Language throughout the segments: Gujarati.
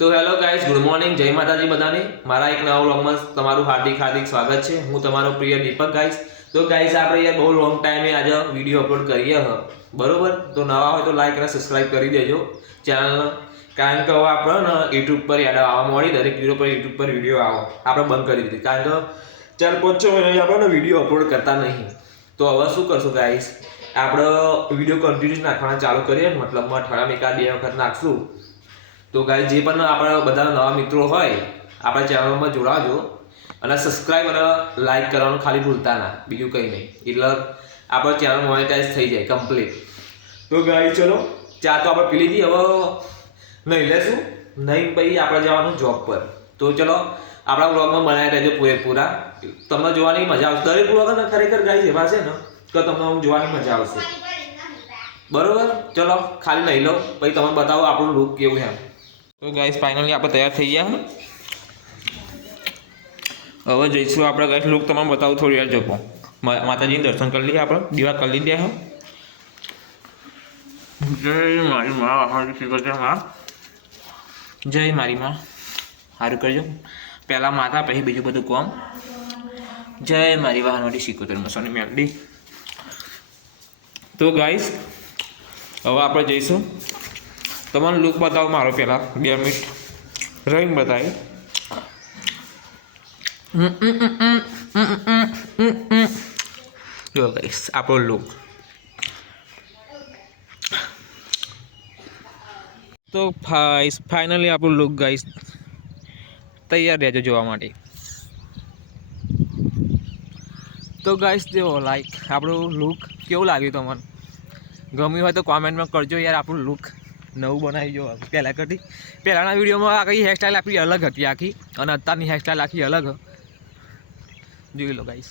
તો હેલો ગાઈઝ, ગુડ મોર્નિંગ, જય માતાજી બધાને. મારા એક નવા વ્લોગમાં તમારું હાર્દિક સ્વાગત છે. હું તમારો પ્રિય દીપક ગાઈઝ. તો ગાઈઝ આપણે યાર બહુ લોંગ ટાઈમે આજે વિડીયો અપલોડ કરીએ બરોબર. તો નવા હોય તો લાઈક અને સબસ્ક્રાઈબ કરી દેજો ચેનલને, કારણ કે હવે આપણે ને યુટ્યુબ પર યાદ આવવા મળી, દરેક વિડીયો પર યુટ્યુબ પર વિડીયો આવો આપણે બંધ કરી દીધી, કારણ કે 4-5 મહિના આપણે વિડીયો અપલોડ કરતા નહીં. તો હવે શું કરશું ગાઈઝ, આપણે વિડીયો કન્ટિન્યુઅસ નાખવાના ચાલુ કરીએ, મતલબમાં અઠવાડિયામાં એકાદ 2 વખત નાખશું. તો ગાઈઝ જે પણ આપણા બધા નવા મિત્રો હોય આપણા ચેનલમાં જોડાજો અને સબસ્ક્રાઈબ અને લાઈક કરવાનું ખાલી ભૂલતા ના, બીજું કંઈ નહીં. એટલે આપણો ચેનલ મોનેટાઈઝ થઈ જાય કમ્પ્લીટ. તો ગાઈઝ ચલો ચા તો આપણે પી લીધી, હવે નહીં લેશું, નહીં પછી આપણે જવાનું જોબ પર. તો ચલો આપણા વ્લોગમાં બનાવી રહેજો પૂરેપૂરા, તમને જોવાની મજા આવશે. દરેક વ્લોગ ને ખરેખર ગાઈઝ એવા છે ને કે તમને જોવાની મજા આવશે બરોબર. ચલો ખાલી નહીં લો, પછી તમને બતાવો આપણું લુક કેવું છે. તો ગાઈસ ફાઇનલી આપણે તૈયાર થઈ ગયા. હવે જઈશું આપણે ગાઈસ લુક તમને બતાવું થોડી વાર. જપો માતાજીને દર્શન કરી લઈએ, આપણે દીવા કરી લીધા. જય મારી માં, જય મારી માં, સારું કરજો. પહેલાં માતા પછી બીજું બધું કોમ. જય મારી વાહનોની 77 મેલડી. તો ગાઈસ હવે આપણે જઈશું, તમારું લુક બતાવો મારો પહેલાં 2 મિનિટ રહીને બતાવી. જો ગાઈસ આપણો લુક. તો ફાઇનલી આપણું લુક ગાઈસ તૈયાર રહેજો જોવા માટે. તો ગાઈસ જો લાઈક આપણું લુક કેવું લાગ્યું તમને, ગમ્યું હોય તો કોમેન્ટમાં કરજો યાર. આપણું લુક નવું બનાવી જો પહેલાં કરતી. પહેલાંના વિડીયોમાં આખી હેરસ્ટાઈલ આપણી અલગ હતી આખી, અને અત્યારની હેરસ્ટાઈલ આખી અલગ. જોઈ લો ગાઈસ.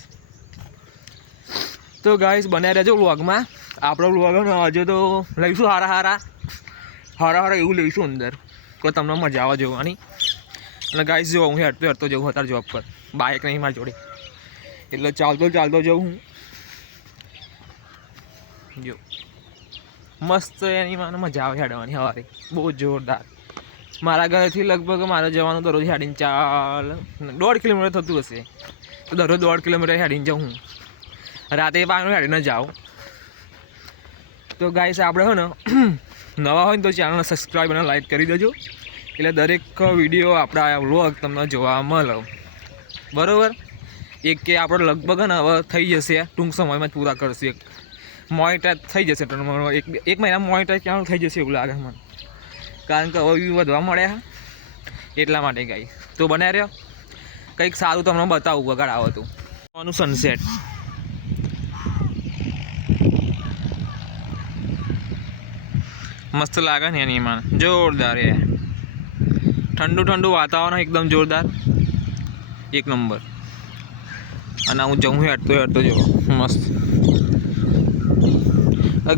તો ગાઈસ બન્યા રહેજો વ્લોગમાં. આપણો વ્લોગ હજુ તો લઈશું હારા એવું લઈશું અંદર, તો તમને મજા આવે જોવાની. અને ગાઈસ જો હું હેરતો જઉં અત્યારે જોબ પર, બાઇક નહીં મારી જોડે, એટલે ચાલતો જઉં હું. જો મસ્ત એની મને મજા આવે હેડવાની સવારે, બહુ જોરદાર. મારા ઘરેથી લગભગ મારે જવાનું દરરોજ હેડીને 1.5 કિલોમીટર થતું હશે, તો દરરોજ 1.5 કિલોમીટર હેડીને જાઉં હું, રાતે 5 હેડીને જાઉં. તો ગાઈસ આપણે હોય ને નવા હોય ને તો ચેનલને સબસ્ક્રાઈબ અને લાઈક કરી દેજો, એટલે દરેક વિડીયો આપણા વ્લોગ તમને જોવા મળે બરાબર. એક કે આપણે લગભગ ને હવે થઈ જશે, ટૂંક સમયમાં જ પૂરા કરશે. મોનિટાઈઝ થઈ જશે, એક મહિના મોનિટાઈઝ ચેનલ થઈ જશે એવું લાગે મને, કારણ કે હવે વ્યૂ વધવા મળ્યા એટલા માટે ગાઈસ. તો બન્યા રહ્યો, કંઈક સારું તમને બતાવું વગર આવો તો. આનું સનસેટ મસ્ત લાગે ને એની માં, જોરદાર. એ ઠંડુ વાતાવરણ એકદમ જોરદાર, એક નંબર. અને હું જઉં હેડતો જો મસ્ત.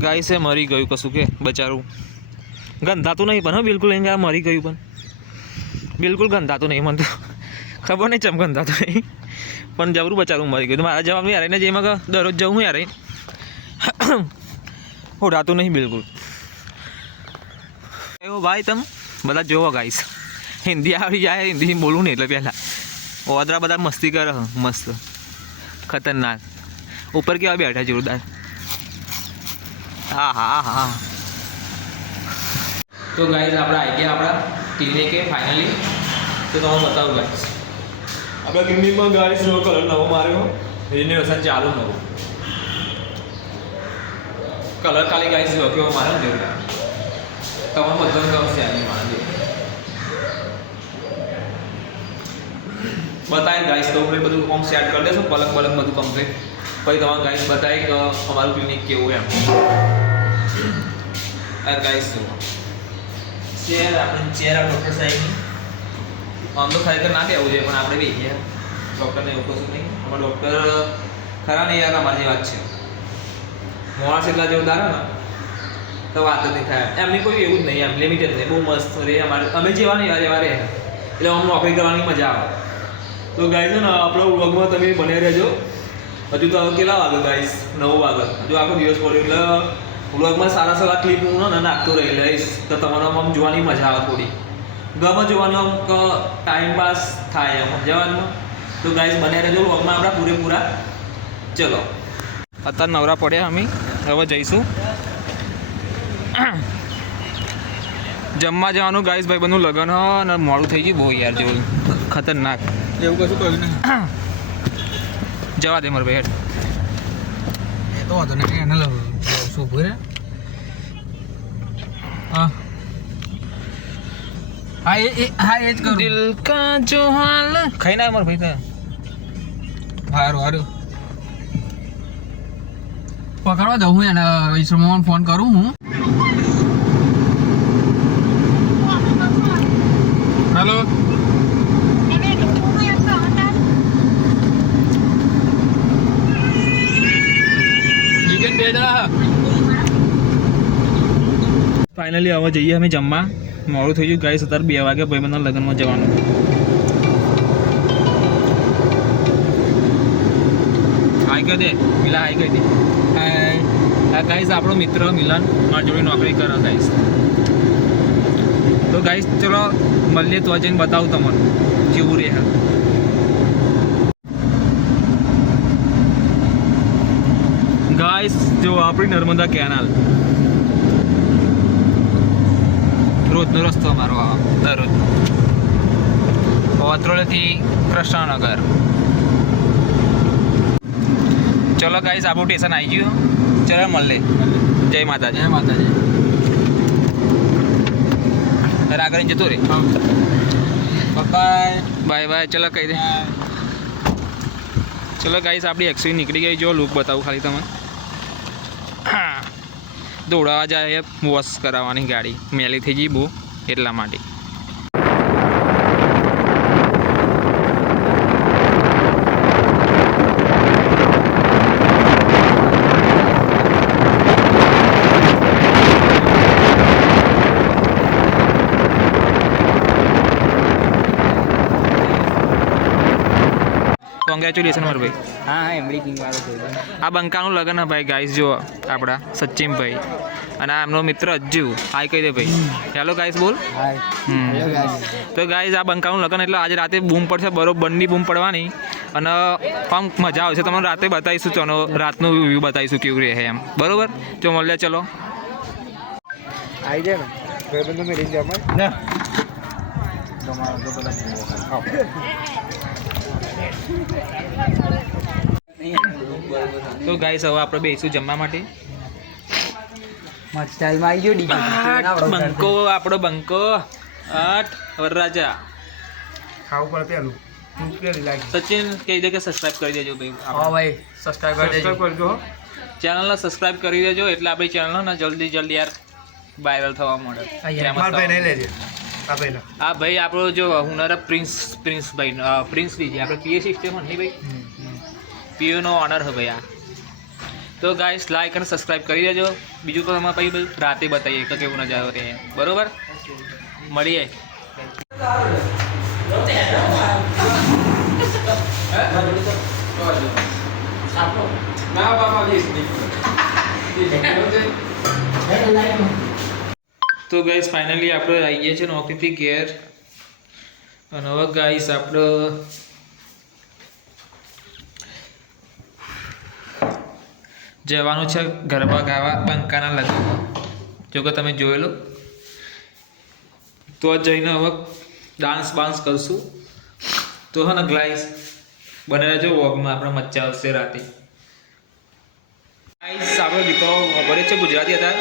ગાઈસે મરી ગયું કશું કે બચારું, ગંધાતું નહીં પણ બિલકુલ એને મરી ગયું, પણ બિલકુલ ગંધાતું નહીં. મને તો ખબર નહીં ચમ ગંધાતું નહીં, પણ જબરું બચારું મરી ગયું. મારા જવાબ યાર એને જેમાં દરરોજ જવું હું યાર હોડાતું નહીં બિલકુલ. એવું ભાઈ તમે બધા જોવો ગાઈસ, હિન્દી આવી જાય, હિન્દી બોલું નહીં એટલે પહેલાં ઓદરા બધા મસ્તી કરે મસ્ત ખતરનાક. ઉપર કેવા બેઠા જોરદાર. હા. તો ગાઈઝ આપણે આવી ગયા આપણા ક્લિનિકે ફાઇનલી. તો તમે બતાવું ગાઈઝ આપણા ક્લિનિકમાં ગાઈઝ નવો કલર નવો માર્યો, રિનોવેશન ચાલુ નવું કલર. ખાલી ગાઈઝ જો કેવો મારે ને જોરદાર, તમે બધાને ગમશે આની મારે બતાવી ગાઈઝ. તો આપણે બધું હોમ સેટ કરી દેશું, પલંગ બધું કમ્પ્લીટ. પછી તમારે ગાઈઝ બતાવી કે અમારું ક્લિનિક કેવું એમ. ગાઈઝ ચેર ડૉક્ટર સાહેબની આમ તો ખરેખર ના કહેવું જોઈએ, પણ આપણે બી ગયા ડૉક્ટરને એવું કશું નહીં. અમારા ડૉક્ટર ખરા નહીં યાર, અમારી જે વાત છે મોણસ એટલા જોરદાર ને તો વાત જ નહીં થાય. એમની કોઈ એવું જ નહીં, એમ લિમિટેડ નહીં, બહુ મસ્ત રહે. અમે જેવા નહીં યાર એવા રહે, એટલે અમને નોકરી કરવાની મજા આવે. તો ગાઈઝ ને આપણો વ્લોગમાં તમે બને રહેજો. હજુ તો કેટલા વાગે ગાઈઝ, 9 વાગે. હજુ આખો દિવસ પડ્યો, એટલે વ્લોગમાં સારા ક્લિપ હું નાખતો રહી લઈશ, તો તમારા આમ જોવાની મજા આવે થોડી. ગમે જોવાનું આમ કે ટાઈમ પાસ થાય એમ જવાનું. તો ગાઈસ બને રહેજો વ્લોગમાં આપણા પૂરેપૂરા. ચલો અત્યારે નવરા પડ્યા અમે, હવે જઈશું જમવા જવાનું. ગાઈસ ભાઈ બંધનું લગ્ન હ અને મોડું થઈ ગયું બહુ યાર, જેવું ખતરનાક. એવું કશું કહ્યું નહીં. જવા દે મારે ભાઈ હેડ. એ તો વાંધો નહીં, એને લઉં શું ભૂરે. હા હા એ જ કરું. દિલ કા જો હાલ ખાઈ ના મારે ભાઈ. સારું સારું પકડવા દઉં એને ઈશ્વરમાં ફોન કરું હું. હેલો ફાઇનલી હવે જઈએ અમે જમવા. મોડું થઈ ગયું ગાઈસ, અત્યારે 2 વાગે ભાઈબંધના લગ્નમાં જવાનું. હાઈ કહી દે મિલા, હાઈ કહી દે. હા ગાઈસ, આપણો મિત્ર મિલન મારી જોડે નોકરી કરે ગાઈસ. તો ગાઈસ ચલો મળીએ, તો જઈને બતાવું તમને કેવું રહે. ગાઈસ જો આપણી નર્મદા કેનાલ, રોજનો રસ્તો અમારો દરરોજ વત્રોલેથી કૃષ્ણનગર. ચલો ગાઈસ આપણું સ્ટેશન આવી ગયું. ચલો મળે. જય માતાજી. જય માતાજી. આગળ જતો રે. Bye bye bye. ચલો કહી દે. ચલો ગાઈસ આપણી એક્સી નીકળી ગઈ. જો લુક બતાવું ખાલી તમે. દોડાવા જાય વોશ કરાવવાની ગાડી મેલી થઈ ગઈ બહુ, એટલા માટે. કોંગ્રેચ્યુલેશન મારું ભાઈ. હા એમડી કિંગ વાળો છે. આ બંકાનું લગ્ન ભાઈ ગાઈસ, જો આપણા સચિનભાઈ અને આ એમનો મિત્ર અજ્જુ. હાઈ કહી દે ભાઈ. હેલો ગાઈસ બોલ. તો ગાઈસ આ બંકાનું લગ્ન એટલે આજે રાતે બૂમ પડશે, બરોબરની બૂમ પડવાની. અને આમ મજા આવશે. તમને રાતે બતાવીશું, ચલો રાતનું વ્યૂ બતાવીશું કેવું રહે એમ. બરોબર, જો મળીએ. ચલો આવી જાય ને ભાઈબંધો મેં લઈને જમા ના તમારો તો બધા તો ગાઈસ હવે આપણે બેસીશું જમવા માટે. સ્ટાઇલમાં આવી ગયો ડીજે બંકો, આપણો બંકો 8 વરરાજા. ખાવું પડે પેલું કેવી લાગી. સચિન કહી દે કે સબસ્ક્રાઇબ કરી દેજો ભાઈ. હા ભાઈ સબસ્ક્રાઇબ કરજો. ચેનલને સબસ્ક્રાઇબ કરી દેજો એટલે આપણી ચેનલ ને જલ્દી યાર વાયરલ થવા મળે. આ ભાઈ આપણો જો હુનર પ્રિન્સ ભાઈ પ્રિન્સ ડીજે આપણે PA-61 નહીં ભાઈ, PA નો ઓનર હે ભાઈ આ. તો ગાઈસ લાઈક અને સબસ્ક્રાઇબ કરી દેજો. બીજું તો તમે ભાઈ રાતે બતાવીએ કે કેવું નજારો રહે. બરોબર, મળીએ. તો ગાઈસ ફાઇનલી આપણે આવી ગયા છે નોકરીથી ઘેર. અને હવે ગાઈસ આપણે જવાનું છે ગરબા ગાવા બંકાના લગ્નમાં. જો કે તમે જોયેલો તો જઈને હવે ડાન્સ બાન્સ કરશું. તો હે ને ગાઈસ બને રહેજો વ્લોગમાં, આપણે મજા આવશે રાતે. ગાઈસ આપણે ગીતો ખબર છે ગુજરાતી હતા,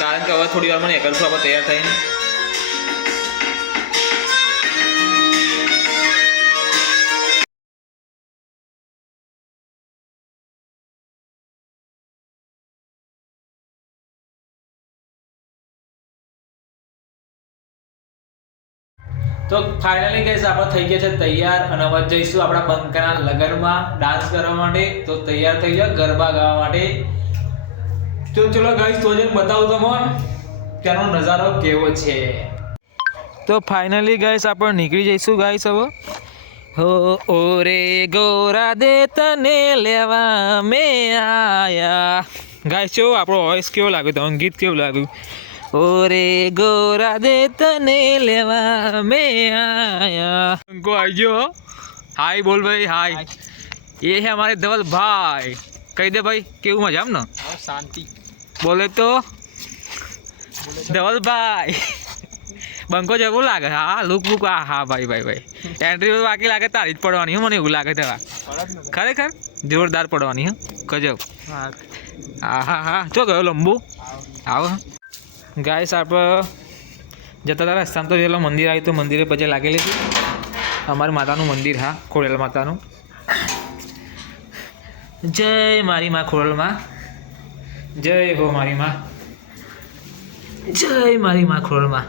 કારણ કે હવે થોડી વારમાં નીકળશું આપણે તૈયાર થઈને. તો ફાઇનલી ગાઈસ આપણે થઈ ગયા છે તૈયાર અને હવે જઈશું આપણા બંકાના લગ્નમાં ડાન્સ કરવા માટે. તો તૈયાર થઈ જાઓ ગરબા ગાવા માટે. તો ચલો ગાઈસ તો જઈને બતાવું તમને ત્યાંનો નજારો કેવો છે. તો ફાઇનલી ગાઈસ આપણે નીકળી જઈશું ગાઈસ હવે. હો ઓરે ગોરા દે તને લેવા મે આયા. ગાઈસ જો આપણો વોઇસ કેવો લાગ્યો તમને, ગીત કેવું લાગ્યું ઓરે ગોરા દે તને લેવા મે આયા અંકો આવી ગયો હાય બોલ ભાઈ હાય ये है हमारे धवल भाई कही दे भाई केवू मजा आम ना શાંતિ बोले तो धवल भाई બંકો જેવું લાગે હા લુક બુક હા ભાઈ ભાઈ ભાઈ એન્ટ્રી બાકી લાગે તારી જ પડવાની મને એવું લાગે છે ખરેખર જોરદાર પડવાની હો ગજબ હા હા હા ચો ગયો લંબુ આવો ગાઈસ આપણે જતા હતા રસ્તામાં તો પેલો મંદિર આવ્યું તો મંદિરે પછી લાગેલી હતી અમારી માતાનું મંદિર હા ખોડેલ માતાનું જય મારી માં ખોડલમાં જય હો મારી માં જય મારી માં ખોડલમાં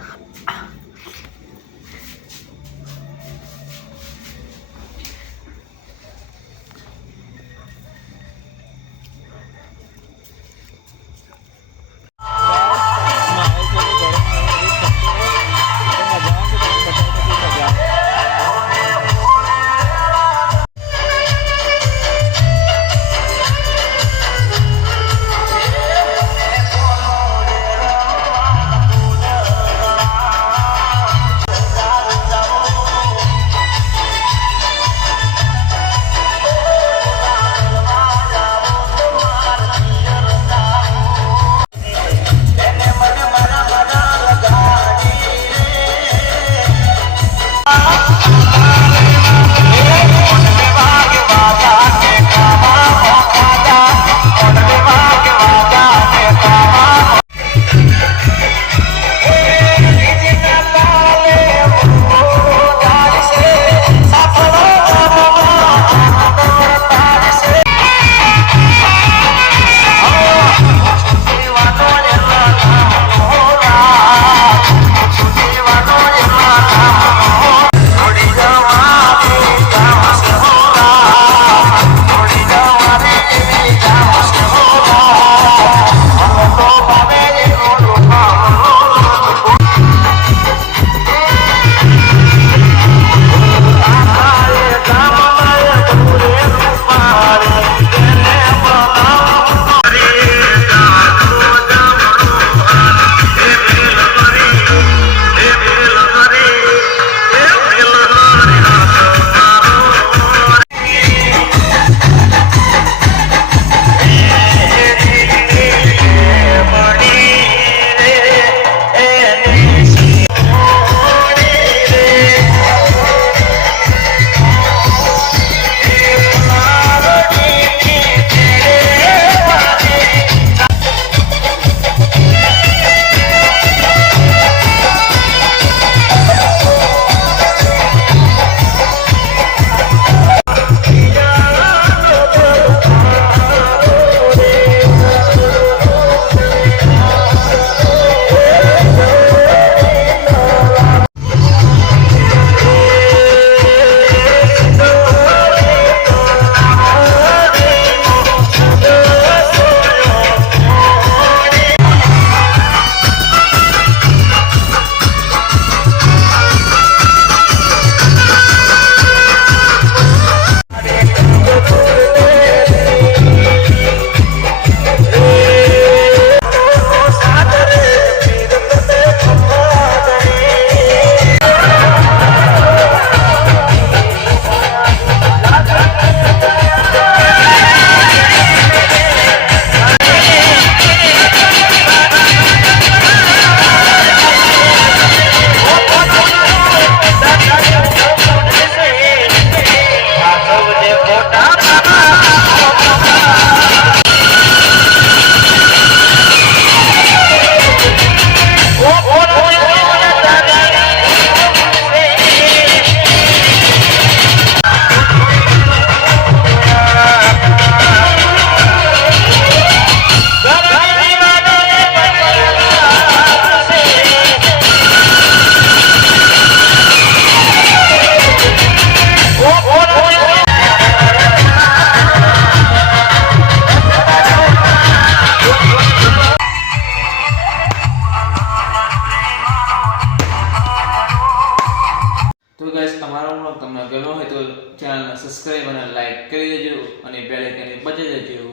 ચેનલને સબસ્ક્રાઇબ અને લાઈક કરી દેજો અને બેલ આઇકનને બજાવી દેજો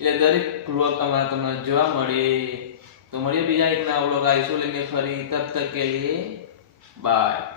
એટલે દરેક વ્લોગ અમારા તમને જોવા મળે. તો મળીએ બીજા એક નવા વ્લોગ આવીશું લઈને ફરી, તબ તક કે લીએ બાય.